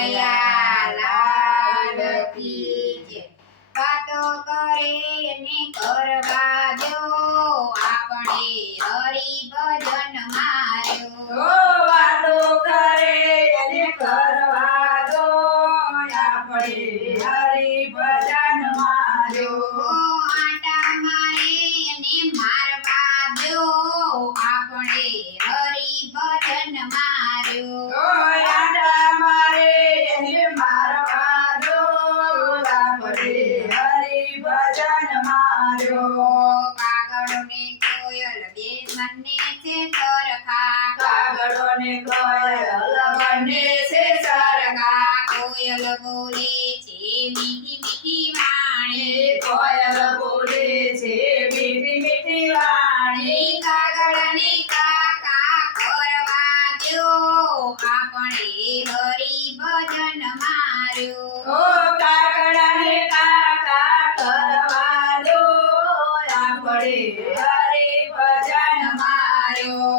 કનૈયા લાલ કી જય। વાતો કરે ને કરવા દો આપણે હરિ ભજન માર્યો। વાતો કરે અને કરવા દો આપણે હરિ ભજન માર્યો। આટા મારે અને મારવા દો આપણે હરિ ભજન માર્યો। આટા મારે અને મારવા દો આપણે હરિ ભજન માર્યો। કાગળો ને કોયલ બે બંને છે સરખા। કાગળો ને કોયલ બંને છે સરખા। કોયલ બોલે છે મીઠી મીઠી વાણી। કોયલ બોલે છે મીઠી મીઠી વાણી। કાગળ ને કાકા કરવા દો આપણે હરિ ભજન માર્યો। કાગડાને કાકા કરવા દો આપણે હરિ ભજન માર્યો।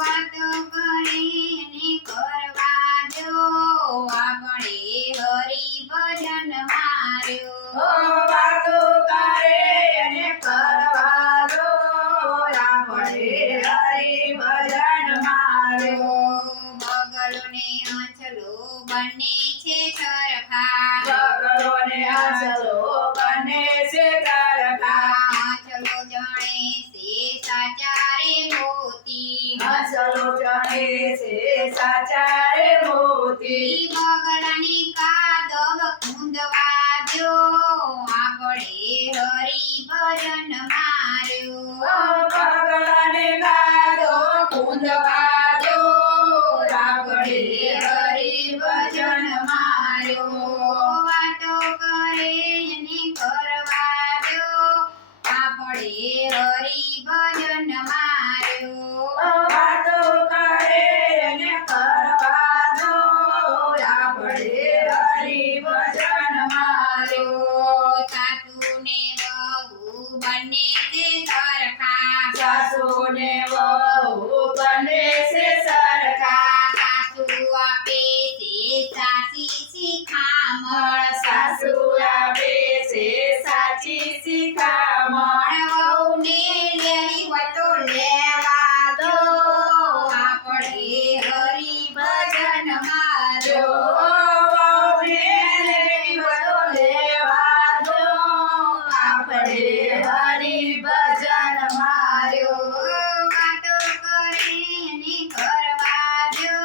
વાતો કરીને કરવા દો આપણે હરિ ભજન માર્યો। વાતો કરે અને કરવા દો આપણે હરિ ભજન માર્યો। બગલો ને આંચલો બંને છે સરખા। બગલો ને આંચલો બંને છે સરખા। આંચલો જાણે છે સાચા રે મોતી। આંચલો જાણે છે સાચા રે મોતી। બગલાને કાદવ ખૂંદવા દો આપણે હરિ ભજન માર્યો। બગલાને કાદો ખૂંદવા દો આપણે હરિ ભજન માર્યો। વાતો કરે ને કરવા દો આપણે હરિ ભજન માર્યો। વાતો કરે અને કરવા દો આપણે હરિ ભજન માર્યો। સાસુ ને વહુ બંને છે સરખા। સાસુ ને વહુ બંને છે સરખા। સાસુ આપે છે સાચી શિખામણ। સાસુ આપે છે સાચી શિખામણ। વહુને લેવી હોય તો લેવા દો આપણે હરિ ભજન માર્યો। વહુને લેવી હોય તો લેવા દો આપણે હરિ ભજન માર્યો। વાતો કરીને કરવા દો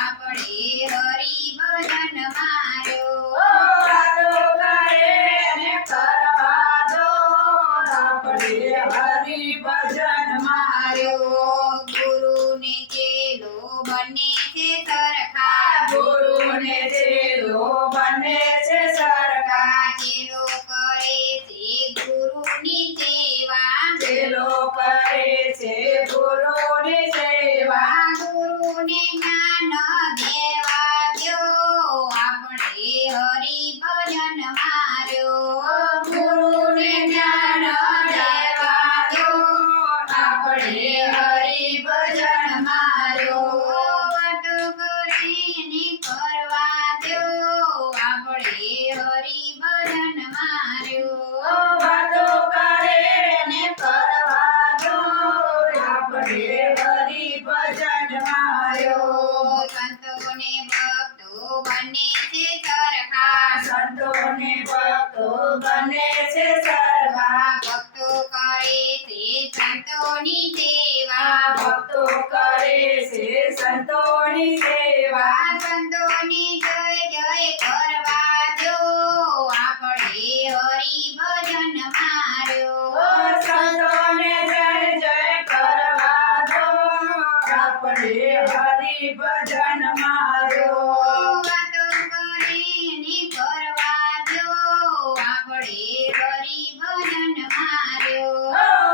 આપણે હરિ ભજન માર્યો। વાતો કરે અને કરવા દો આપણે હરિ ભજન માર્યો। ગુરુને ચેલો બંને છે સરખા। ગુરુને ચેલો બંને છે સરખા। ચેલો કરે છે ગુરુની સેવા। ચેલો કરે છે ગુરુની સેવા। ગુરુને જ્ઞાન દેવા દો આપણે હરિ ભજન માર્યો। ગુરુને જ્ઞાન દેવા દો આપણે હરિ ભજન માર્યો। વાતો કરીને કરવા દો આપણે હરિ ભજન માર્યો। વાતો કરે અને કરવા દો આપણે હરિ ભજન માર્યો। સંતોને ભક્તો બંને છે સરખા। સંતો ને ભક્તો બંને છે સરખા। ભક્તો કરે છે સંતોની સેવા। ભક્તો કરે છે સંતોની સેવા। સંતોની જય જય કરવા દો આપણે હરિ ભજન માર્યો। સંતોને જય જય કરવા દો આપણે હરિ ભજન માર્યો। વાતો કરીને કરવા દો આપણે હરિ ભજન માર્યો।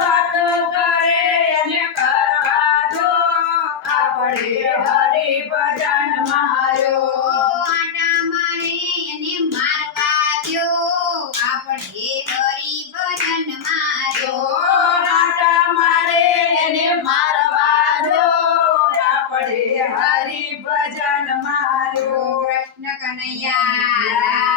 વાતો કરે અને કરવા દો આપણે હરિ ભજન માર્યો। કનૈયા